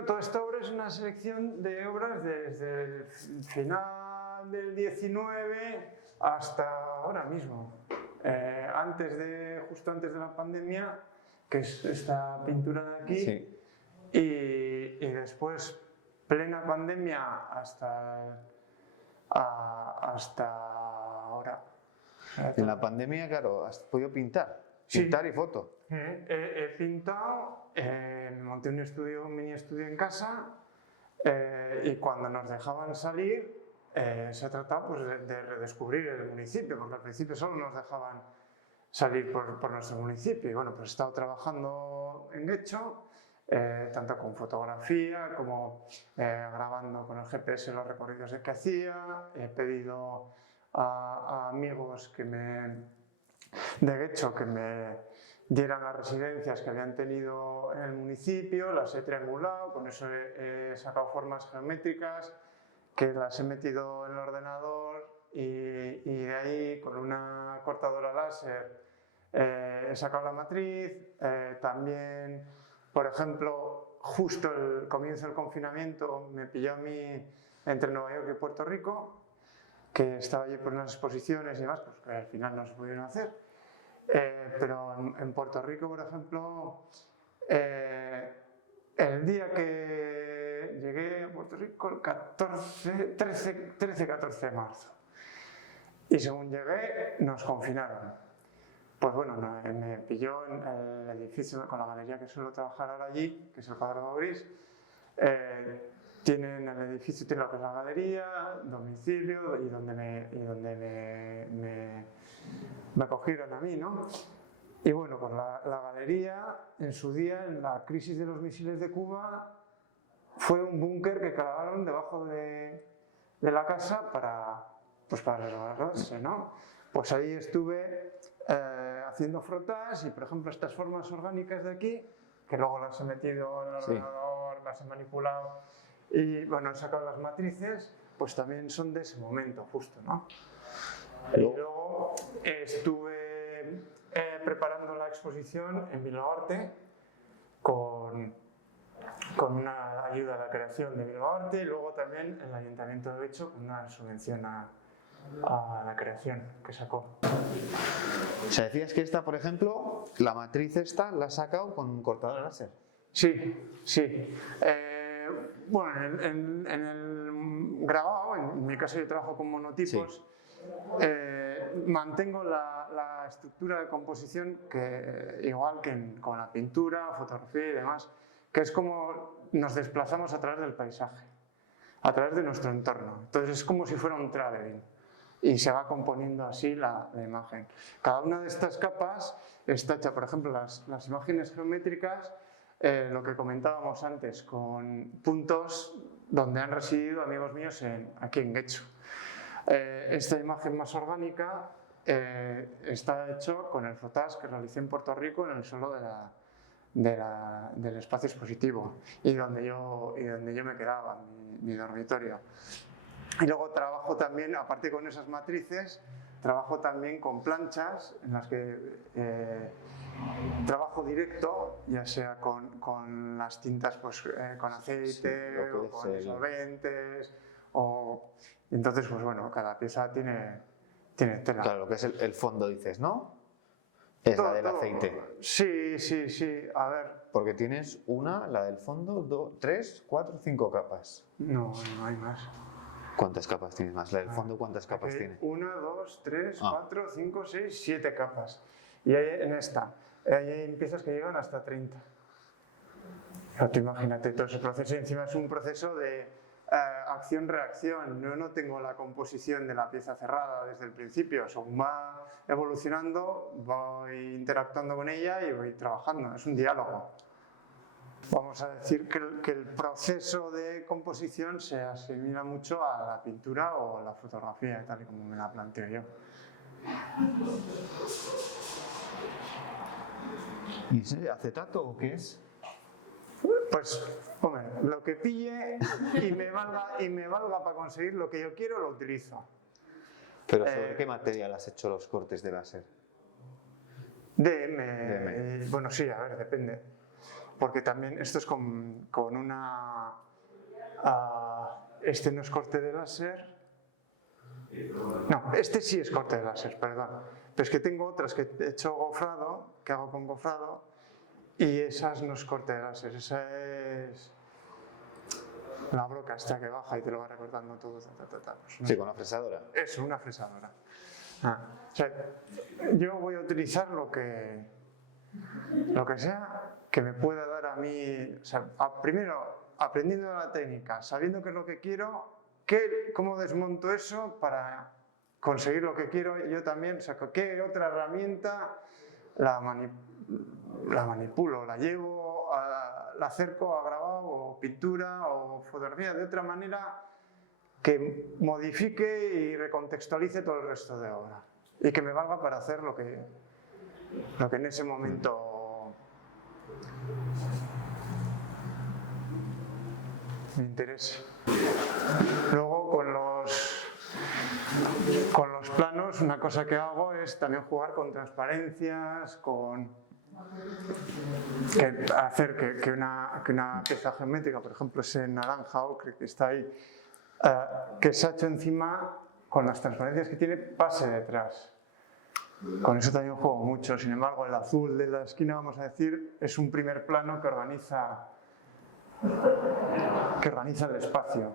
bueno, toda esta obra es una selección de obras desde el final del 19 hasta ahora mismo. Justo antes de la pandemia, que es esta pintura de aquí, Sí. y después plena pandemia hasta ahora. En la pandemia, claro, has podido pintar, Sí. pintar y foto. He pintado, me monté un mini estudio en casa, y cuando nos dejaban salir se ha tratado pues, de redescubrir el municipio, porque al principio solo nos dejaban salir por nuestro municipio. Y bueno, pues he estado trabajando en Getxo, tanto con fotografía como grabando con el GPS los recorridos que hacía. He pedido a amigos de Getxo que me dieran las residencias que habían tenido en el municipio, las he triangulado, con eso he sacado formas geométricas que las he metido en el ordenador y de ahí con una cortadora láser he sacado la matriz. También, por ejemplo, justo el comienzo del confinamiento me pilló a mí entre Nueva York y Puerto Rico, que estaba allí por unas exposiciones y demás, pues que al final no se pudieron hacer. Pero en Puerto Rico, por ejemplo, el día que llegué a Puerto Rico, el 13-14 de marzo, y según llegué nos confinaron. Pues bueno, me pilló en el edificio con la galería que suelo trabajar ahora allí, que es el Cuadrado Gris. En el edificio tiene lo que es la galería, domicilio y donde me acogieron a mí, ¿no? Y bueno, pues la galería en su día, en la crisis de los misiles de Cuba, fue un búnker que clavaron debajo de la casa para resguardarse, ¿no? Pues ahí estuve haciendo frotas y, por ejemplo, estas formas orgánicas de aquí, que luego las he metido en el ordenador, las he manipulado y, bueno, he sacado las matrices, pues también son de ese momento justo, ¿no? Y luego estuve preparando la exposición en Bilbao Arte con una ayuda a la creación de Bilbao Arte y luego también el Ayuntamiento de Getxo con una subvención a la creación que sacó. O sea, decías que esta, por ejemplo, la matriz esta la has sacado con cortadora láser. Sí, sí. Bueno, en el grabado, en mi caso yo trabajo con monotipos, mantengo la estructura de composición que, igual que con la pintura, fotografía y demás, que es como nos desplazamos a través del paisaje, a través de nuestro entorno. Entonces es como si fuera un traveling y se va componiendo así la imagen. Cada una de estas capas está hecha, por ejemplo, las imágenes geométricas, lo que comentábamos antes, con puntos donde han residido amigos míos aquí en Getxo. Esta imagen más orgánica está hecho con el frotage que realicé en Puerto Rico en el suelo del espacio expositivo y donde yo me quedaba, mi dormitorio. Y luego trabajo también, aparte con esas matrices, trabajo también con planchas en las que trabajo directo, ya sea con las tintas pues, con aceite o con disolventes. Entonces, pues bueno, cada pieza tiene tela. Claro, lo que es el fondo, dices, ¿no? Es la del aceite. Sí. A ver. Porque tienes la del fondo, 3, 4, 5 capas. No hay más. ¿Cuántas capas tienes más? ¿La del fondo cuántas capas tiene? 1, 2, 3, 4, 5, 6, 7 capas. Y en esta, hay piezas que llegan hasta 30. Tú imagínate todo ese proceso, y encima es un proceso de acción-reacción. Yo no tengo la composición de la pieza cerrada desde el principio. Según va evolucionando, voy interactuando con ella y voy trabajando. Es un diálogo. Vamos a decir que el proceso de composición se asimila mucho a la pintura o a la fotografía, tal y como me la planteo yo. ¿Y ese acetato o qué es? Pues, hombre, lo que pille y me valga para conseguir lo que yo quiero, lo utilizo. ¿Pero sobre qué material has hecho los cortes de láser? DM. Bueno, sí, a ver, depende. porque también esto es con una... este no es corte de láser. No, este sí es corte de láser, perdón. Pero es que tengo otras que he hecho gofrado, que hago con gofrado, y esas no es corte de láser, esa es la broca esta que baja y te lo va recortando todo. Pues no Sí, con una fresadora. es una fresadora. O sea, yo voy a utilizar lo que sea que me pueda dar a mí, o sea, primero aprendiendo la técnica, sabiendo qué es lo que quiero, cómo desmonto eso para conseguir lo que quiero yo también, o sea, qué otra herramienta la manipulo, la llevo, la acerco a grabado o pintura o fotografía de otra manera que modifique y recontextualice todo el resto de obra y que me valga para hacer lo que en ese momento me interese. Luego con los planos, una cosa que hago es también jugar con transparencias, con hacer que una pieza geométrica, por ejemplo ese naranja ocre que está ahí, que se ha hecho encima con las transparencias que tiene, pase detrás. Con eso también juego mucho. Sin embargo, el azul de la esquina, vamos a decir, es un primer plano que organiza el espacio,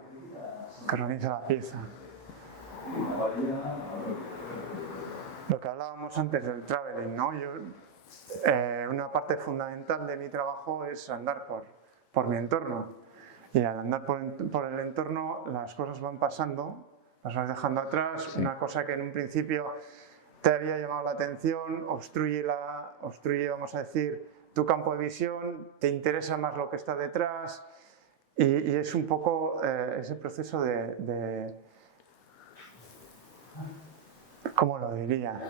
que organiza la pieza. Lo que hablábamos antes del traveling, ¿no? Una parte fundamental de mi trabajo es andar por mi entorno. Y al andar por el entorno, las cosas van pasando, las vas dejando atrás. Sí. Una cosa que en un principio te había llamado la atención, obstruye, vamos a decir, tu campo de visión, te interesa más lo que está detrás. Y es un poco ese proceso de ¿cómo lo diría?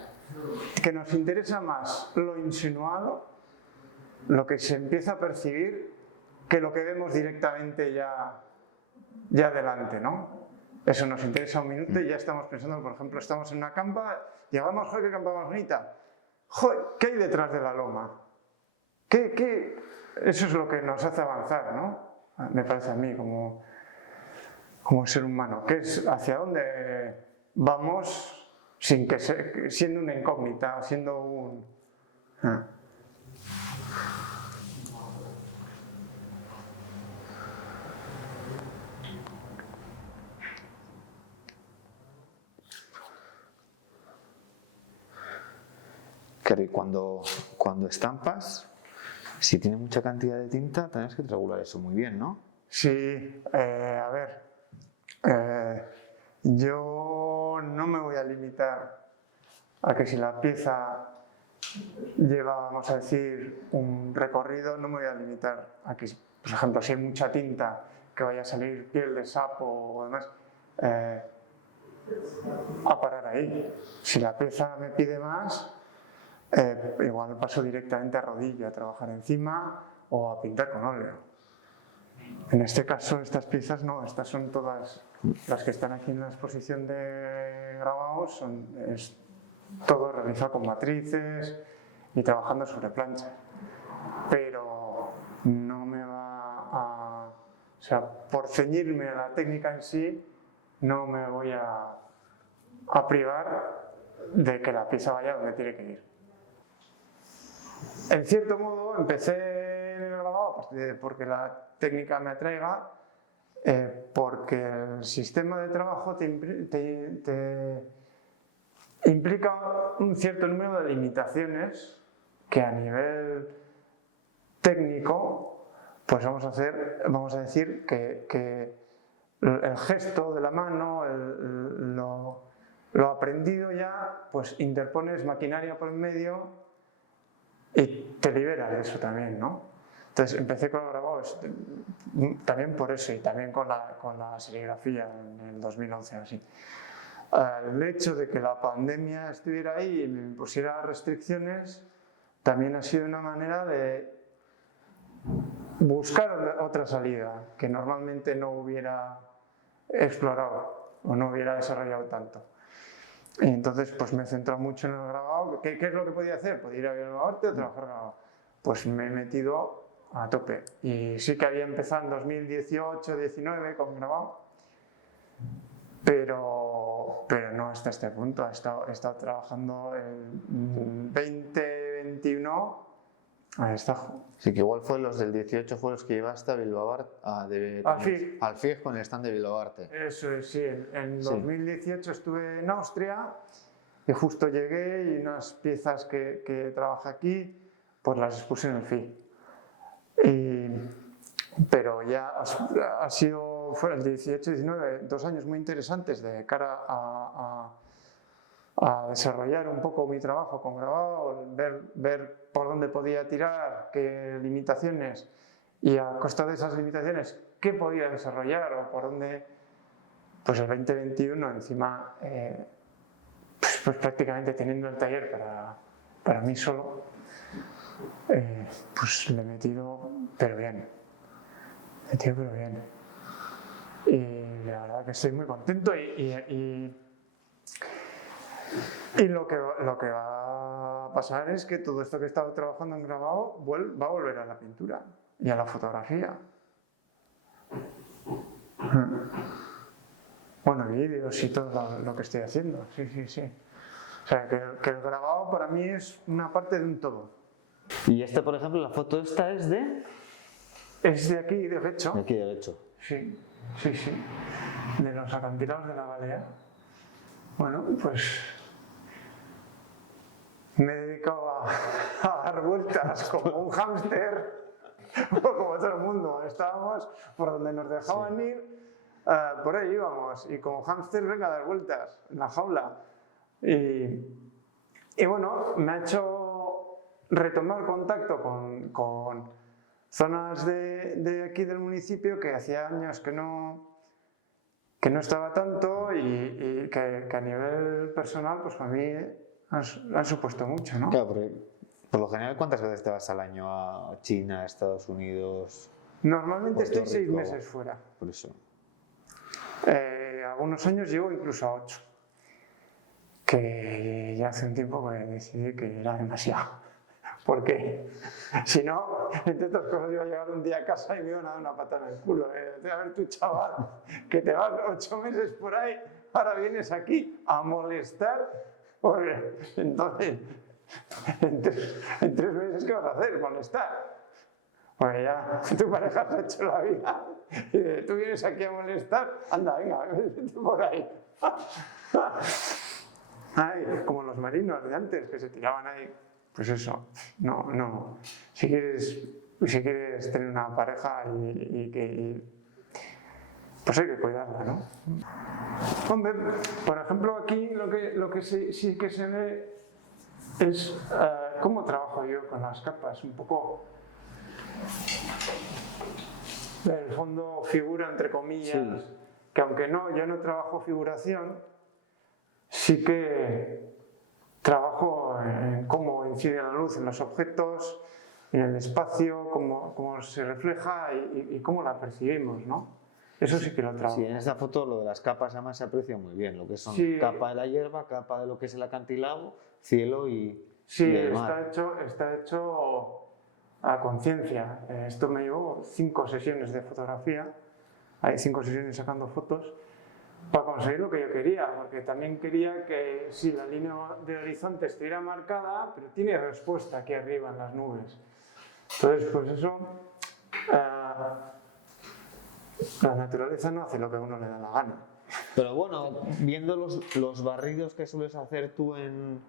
Que nos interesa más lo insinuado, lo que se empieza a percibir, que lo que vemos directamente ya delante, ¿no? Eso nos interesa un minuto y ya estamos pensando, por ejemplo, estamos en una campa, llegamos, joder, qué campa más bonita. Joder, ¿qué hay detrás de la loma? Eso es lo que nos hace avanzar, ¿no? Me parece a mí como ser humano, que es hacia dónde vamos sin que siendo una incógnita, siendo un... Claro, y cuando estampas, si tiene mucha cantidad de tinta, tienes que regular eso muy bien, ¿no? Sí, a ver, yo no me voy a limitar a que si la pieza lleva, vamos a decir, un recorrido, no me voy a limitar a que, por ejemplo, si hay mucha tinta, que vaya a salir piel de sapo o demás, a parar ahí. Si la pieza me pide más, igual paso directamente a rodillo a trabajar encima o a pintar con óleo. En este caso, estas piezas no, estas son todas las que están aquí en la exposición de grabados, es todo realizado con matrices y trabajando sobre plancha. Pero no me va a... O sea, por ceñirme a la técnica en sí, no me voy a privar de que la pieza vaya donde tiene que ir. En cierto modo, empecé en el grabado porque la técnica me atraiga, porque el sistema de trabajo te implica un cierto número de limitaciones que a nivel técnico, pues vamos a decir que el gesto de la mano, lo aprendido ya, pues interpones maquinaria por en medio y te libera de eso también, ¿no? Entonces empecé con los grabados también por eso y también con la serigrafía en el 2011 así. El hecho de que la pandemia estuviera ahí y me impusiera restricciones también ha sido una manera de buscar otra salida que normalmente no hubiera explorado o no hubiera desarrollado tanto. Y entonces pues me he centrado mucho en el grabado. ¿Qué es lo que podía hacer? Podía ir a ver el arte o trabajar grabado. Pues me he metido a tope. Y sí que había empezado en 2018-19 con grabado, pero no hasta este punto. He estado trabajando el 2021. Sí, que igual fue los del 18 fue los que llevaste a Bilbao Arte, al FIEG con el stand de Bilbao Arte. Eso es, sí. En 2018 estuve en Austria y justo llegué y unas piezas que trabajé aquí, pues las expuse en el FIEG. Pero ya fue el 18-19, 2 años muy interesantes de cara a desarrollar un poco mi trabajo con grabado, ver por dónde podía tirar, qué limitaciones, y a costa de esas limitaciones, qué podía desarrollar o por dónde. Pues el 2021 encima, pues prácticamente teniendo el taller para mí solo, pues le he metido, pero bien. Y la verdad que estoy muy contento y lo que va a pasar es que todo esto que he estado trabajando en grabado va a volver a la pintura y a la fotografía. Bueno, vídeos y todo lo que estoy haciendo, sí. O sea, que el grabado para mí es una parte de un todo. Y esta, por ejemplo, la foto esta es de... Es de aquí, de Guecho. De aquí, de Guecho. Sí. De los acantilados de la Balea. Bueno, pues me he dedicado a dar vueltas como un hámster, como todo el mundo. Estábamos por donde nos dejaban ir, por ahí íbamos, y como hámster venga a dar vueltas en la jaula. Y bueno, me ha hecho retomar contacto con zonas de aquí del municipio que hacía años que no estaba tanto y que a nivel personal, pues para mí han supuesto mucho, ¿no? Claro, porque por lo general, ¿cuántas veces te vas al año a China, a Estados Unidos? Normalmente estoy 6 meses fuera. Por eso. Algunos años llego incluso a 8. Que ya hace un tiempo que decidí que era demasiado. Porque si no, entre otras cosas, iba a llegar un día a casa y me iban a dar una patada en el culo. A ver, tú, chaval, que te vas 8 meses por ahí, ahora vienes aquí a molestar. Porque, entonces, en 3 meses, ¿qué vas a hacer? Molestar. Porque ya tu pareja se ha hecho la vida y tú vienes aquí a molestar. Anda, venga, vete por ahí. Ay, como los marinos de antes, que se tiraban ahí. Pues eso, no. Si quieres tener una pareja pues hay que cuidarla, ¿no? Hombre, por ejemplo, aquí lo que sí que se ve es cómo trabajo yo con las capas, un poco. En el fondo figura, entre comillas, sí. Que aunque yo no trabajo figuración, sí que trabajo en cómo incide la luz en los objetos, en el espacio, cómo se refleja y cómo la percibimos, ¿no? Eso sí que lo trabajo. Sí, en esta foto lo de las capas además se aprecia muy bien, lo que son capa de la hierba, capa de lo que es el acantilado, cielo y el mar. Está hecho a conciencia. Esto me llevó 5 sesiones de fotografía, hay 5 sesiones sacando fotos, para conseguir lo que yo quería, porque también quería que la línea de horizonte estuviera marcada, pero tiene respuesta aquí arriba en las nubes. Entonces, pues eso, la naturaleza no hace lo que a uno le da la gana. Pero bueno, viendo los barridos que sueles hacer tú en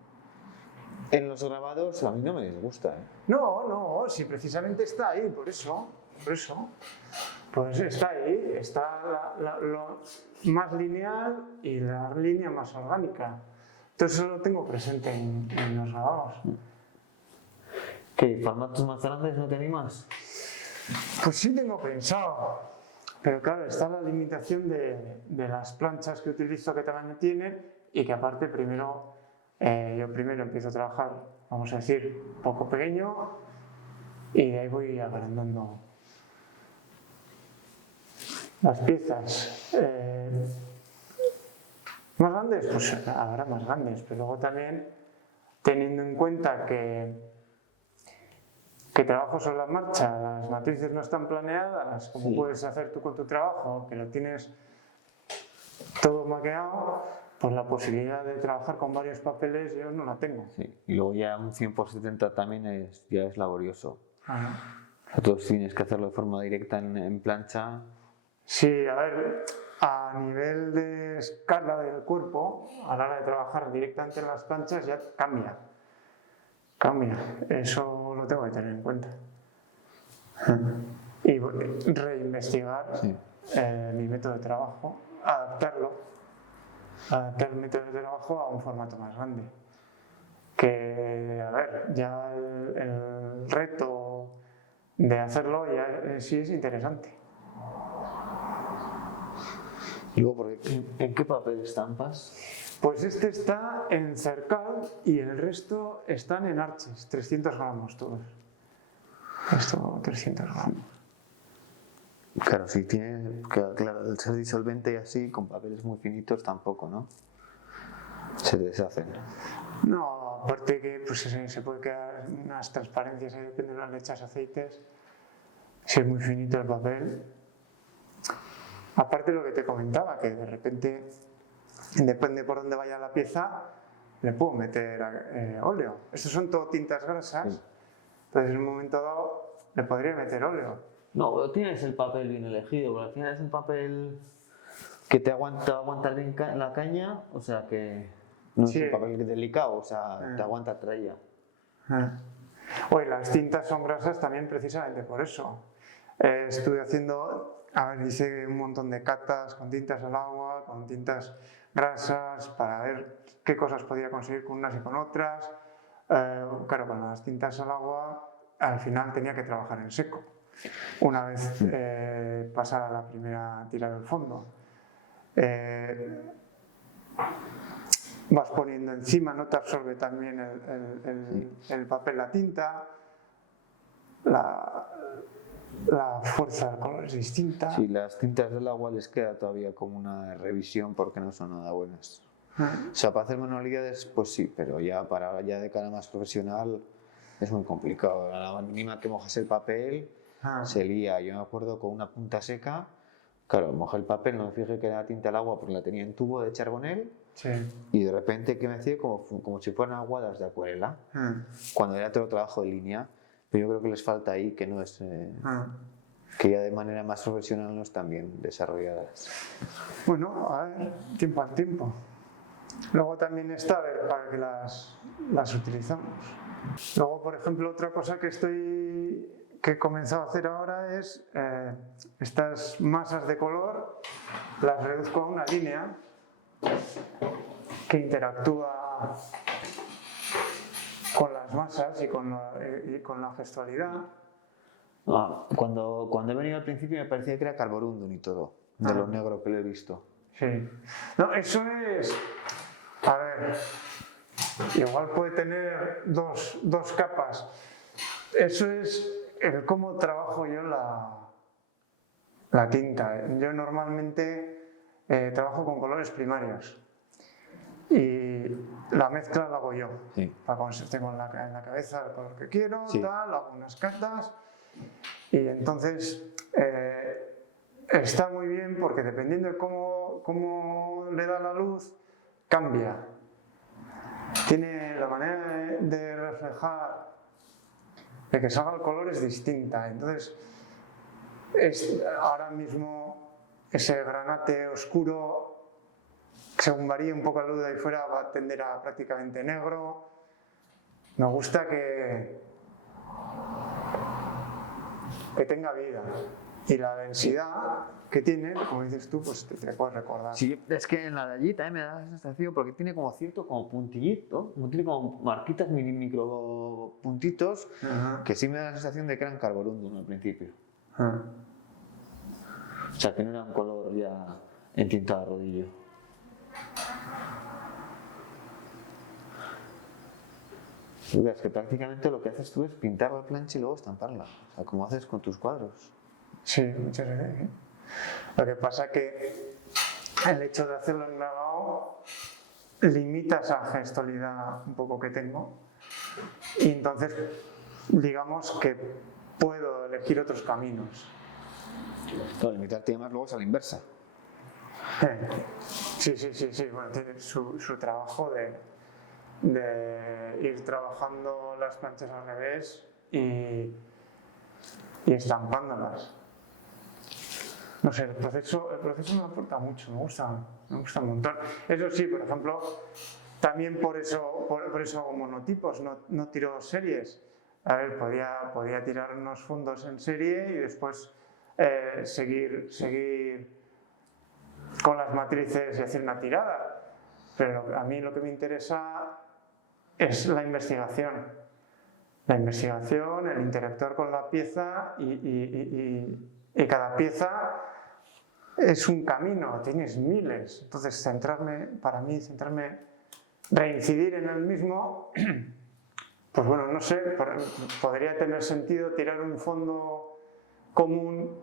los grabados, a mí no me disgusta, ¿eh? No, si precisamente está ahí, por eso. Pues está ahí, está lo más lineal y la línea más orgánica. Entonces eso lo tengo presente en los grabados. ¿Qué formatos más grandes no te animas? Pues sí tengo pensado, pero claro, está la limitación de las planchas que utilizo, qué tamaño tienen, y que aparte yo primero empiezo a trabajar, vamos a decir, un poco pequeño, y de ahí voy agrandando las piezas. ¿Más grandes? Pues habrá más grandes, pero luego también teniendo en cuenta que que trabajo sobre la marcha, las matrices no están planeadas, como Sí. puedes hacer tú con tu trabajo, que lo tienes todo maqueado, pues la posibilidad de trabajar con varios papeles yo no la tengo. Sí. Y luego ya un 100x70 también ya es laborioso. Ah. Entonces tienes que hacerlo de forma directa en plancha. Sí, a ver, a nivel de escala del cuerpo, a la hora de trabajar directamente en las planchas ya cambia. Cambia, eso lo tengo que tener en cuenta. Y reinvestigar Sí. mi método de trabajo, adaptar el método de trabajo a un formato más grande. Que, a ver, ya el reto de hacerlo ya sí es interesante. Y luego, ¿en qué papel estampas? Pues este está en cercal y el resto están en arches, 300 gramos todos. Esto 300 gramos. Claro, si tiene, claro, al ser disolvente y así, con papeles muy finitos tampoco, ¿no? Se deshacen. No, aparte que pues, se puede quedar unas transparencias, ahí depende de las lechas aceites. Si es muy finito el papel. Aparte lo que te comentaba, que de repente, depende por dónde vaya la pieza, le puedo meter óleo. Estos son todo tintas grasas, Sí. entonces en un momento dado le podría meter óleo. No, pero tienes el papel bien elegido, porque al final es un papel que te aguanta bien la caña, o sea que no Sí. es un papel delicado, o sea, te aguanta tralla. Oye, las tintas son grasas también precisamente por eso. Estuve haciendo, a ver, hice un montón de catas con tintas al agua, con tintas grasas, para ver qué cosas podía conseguir con unas y con otras. Claro, con las tintas al agua, al final tenía que trabajar en seco, una vez pasara la primera tira del fondo. Vas poniendo encima, no te absorbe también el papel, la tinta, la fuerza del color es distinta. Sí, las tintas del agua les queda todavía como una revisión porque no son nada buenas. O sea, para hacer manualidades, pues sí, pero ya ya de cara más profesional es muy complicado. A la mínima que mojas el papel, se lía. Yo me acuerdo con una punta seca, claro, mojé el papel, no me fijé que era tinta al agua porque la tenía en tubo de charbonel. Sí. Y de repente que me hacía como si fueran aguadas de acuarela, cuando era todo trabajo de línea. Pero yo creo que les falta ahí, que no es que ya de manera más profesional no están bien desarrolladas. Bueno, a ver, tiempo al tiempo. Luego también está a ver para qué las utilizamos. Luego, por ejemplo, otra cosa que he comenzado a hacer ahora es estas masas de color, las reduzco a una línea que interactúa con las masas y con la gestualidad. Cuando he venido al principio me parecía que era carborundum y todo, de lo negro que lo he visto. Sí. No, eso es... A ver, igual puede tener dos capas. Eso es el cómo trabajo yo la tinta. Yo normalmente trabajo con colores primarios. Y la mezcla la hago yo. Sí. Para cuando tengo en la cabeza el color que quiero, Sí. tal, hago unas catas. Y entonces está muy bien porque dependiendo de cómo le da la luz, cambia. Tiene la manera de reflejar, de que salga el color es distinta. Entonces, ahora mismo ese granate oscuro, según varíe un poco la luz de ahí fuera, va a tender a prácticamente negro. Me gusta que tenga vida. Y la densidad que tiene, como dices tú, pues te puedes recordar. Sí, es que en la de allí también me da la sensación, porque tiene como cierto como puntillito, tiene como marquitas, micro puntitos, que sí me da la sensación de que eran carborundum al principio. O sea, que no era un color ya entintado a rodillo. Es que prácticamente lo que haces tú es pintar la plancha y luego estamparla, o sea, como haces con tus cuadros. Sí, muchas veces. ¿Eh? Lo que pasa que el hecho de hacerlo en grabado limita esa gestualidad un poco que tengo y entonces digamos que puedo elegir otros caminos. Claro, limitarte además luego es a la inversa. Sí, bueno, tiene su trabajo de ir trabajando las planchas al revés y estampándolas. No sé, el proceso me aporta mucho, me gusta un montón. Eso sí, por ejemplo, también por eso hago monotipos, no tiro series. A ver, podía tirar unos fondos en serie y después seguir con las matrices y hacer una tirada. Pero a mí lo que me interesa es la investigación. La investigación, el interactuar con la pieza y cada pieza es un camino, tienes miles. Entonces, para mí, reincidir en el mismo, pues bueno, no sé, podría tener sentido tirar un fondo común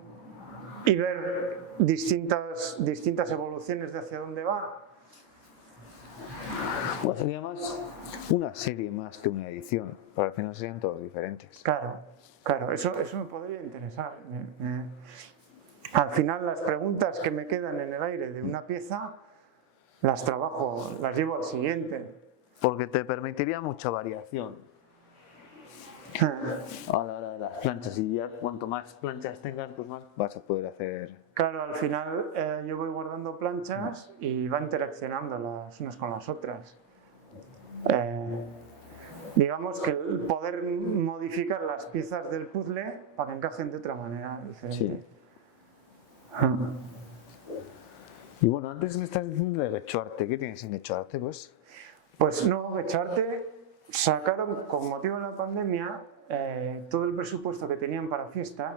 y ver distintas evoluciones de hacia dónde va. Pues sería más una serie más que una edición, pero al final serían todos diferentes. Claro, eso me podría interesar. Al final las preguntas que me quedan en el aire de una pieza las trabajo, las llevo al siguiente. Porque te permitiría mucha variación a la hora de las planchas, y ya cuanto más planchas tengas, pues más vas a poder hacer. Claro, al final yo voy guardando planchas y va interaccionando las unas con las otras. Digamos que el poder modificar las piezas del puzzle para que encajen de otra manera diferente. Sí. Y bueno, antes me estás diciendo de Getxoarte. ¿Qué tienes en Getxoarte, pues? Pues no, Getxoarte sacaron, con motivo de la pandemia, todo el presupuesto que tenían para fiestas,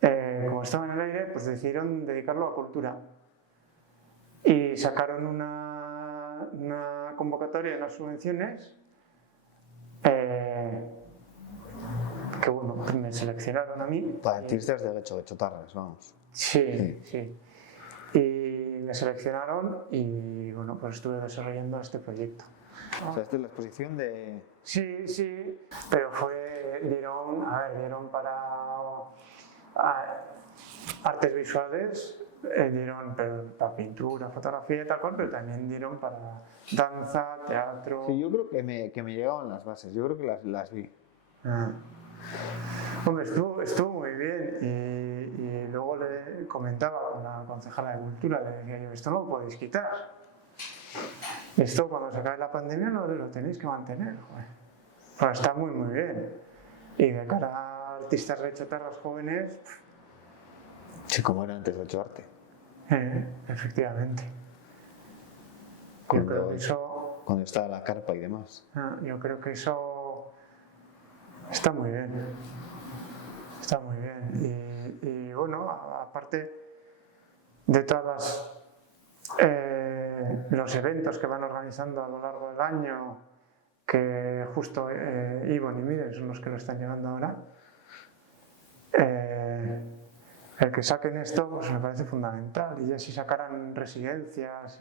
como estaba en el aire, pues decidieron dedicarlo a cultura. Y sacaron una convocatoria, unas subvenciones, que bueno, me seleccionaron a mí. Para artistas de Getxotarras, vamos. Sí. Y me seleccionaron y bueno, pues estuve desarrollando este proyecto. O sea, esta es la exposición de... Sí, pero dieron para artes visuales, dieron para pintura, fotografía y tal cual, pero también dieron para danza, teatro. Sí, yo creo que me llegaban las bases, yo creo que las vi. Hombre, estuvo muy bien y luego le comentaba con la concejala de Cultura, le decía yo, esto no lo podéis quitar. Esto cuando se acabe la pandemia lo tenéis que mantener. Pero está muy bien. Y de cara a artistas getxotarras jóvenes... Sí, como era antes de Getxoarte. Efectivamente. Cuando estaba la carpa y demás. Yo creo que eso está muy bien. Está muy bien. Y bueno, aparte de todas los eventos que van organizando a lo largo del año, que justo Ivonne y Miguel son los que lo están llevando ahora, el que saquen esto pues me parece fundamental, y ya si sacaran residencias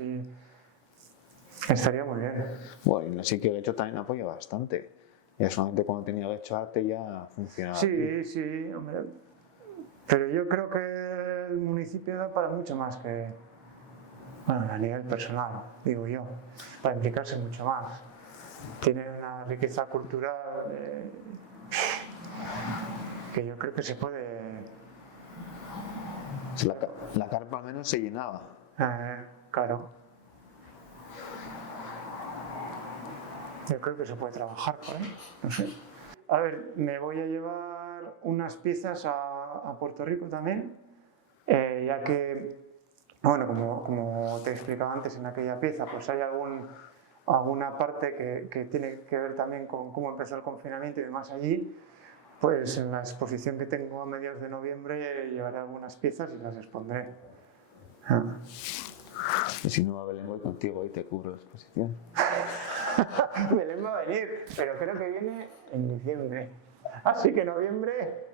estaría muy bien. Bueno, y sí que Getxo también apoya bastante. Ya solamente cuando tenía Getxoarte ya funcionaba. Sí, hombre. Pero yo creo que el municipio da para mucho más que, bueno, a nivel personal, digo yo, para implicarse mucho más. Tiene una riqueza cultural que yo creo que se puede... La carpa al menos se llenaba. Claro. Yo creo que se puede trabajar por ahí, no sé. A ver, me voy a llevar unas piezas a Puerto Rico también, ya que, bueno, como te explicaba antes en aquella pieza, pues hay alguna parte que tiene que ver también con cómo empezó el confinamiento y demás allí. Pues en la exposición que tengo a mediados de noviembre llevaré algunas piezas y las expondré. Y si no va Belén, voy contigo y te cubro la exposición. Belén va a venir, pero creo que viene en diciembre. Así que noviembre,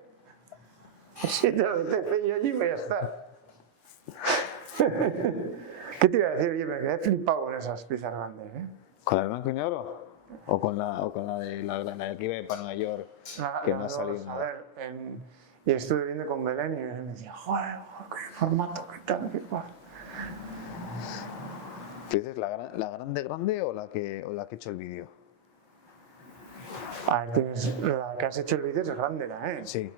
si te apetece, yo allí voy a estar. ¿Qué te iba a decir? Oye, me quedé flipado con esas piezas grandes, ¿eh? ¿Con el blanco y negro? O con la de la que iba para Nueva York, que no ha salido A nada. ver, y estuve viendo con Belén y me decía, joder, qué formato, qué tal, qué cual. ¿Tú dices la grande o la que ha hecho el vídeo? A ver, la que has hecho el vídeo es grande, ¿eh? Sí,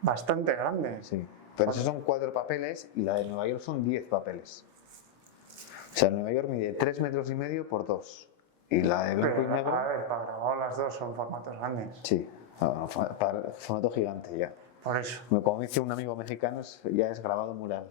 Bastante grande. sí. Pero esos son 4 papeles y la de Nueva York son 10 papeles. O sea, Nueva York mide 3,5 metros por 2. Y la de blanco y Pero, negro. a ver, para grabar las dos son formatos grandes. Sí, para formato gigante ya. Por eso. Como dice un amigo mexicano, ya es grabado mural.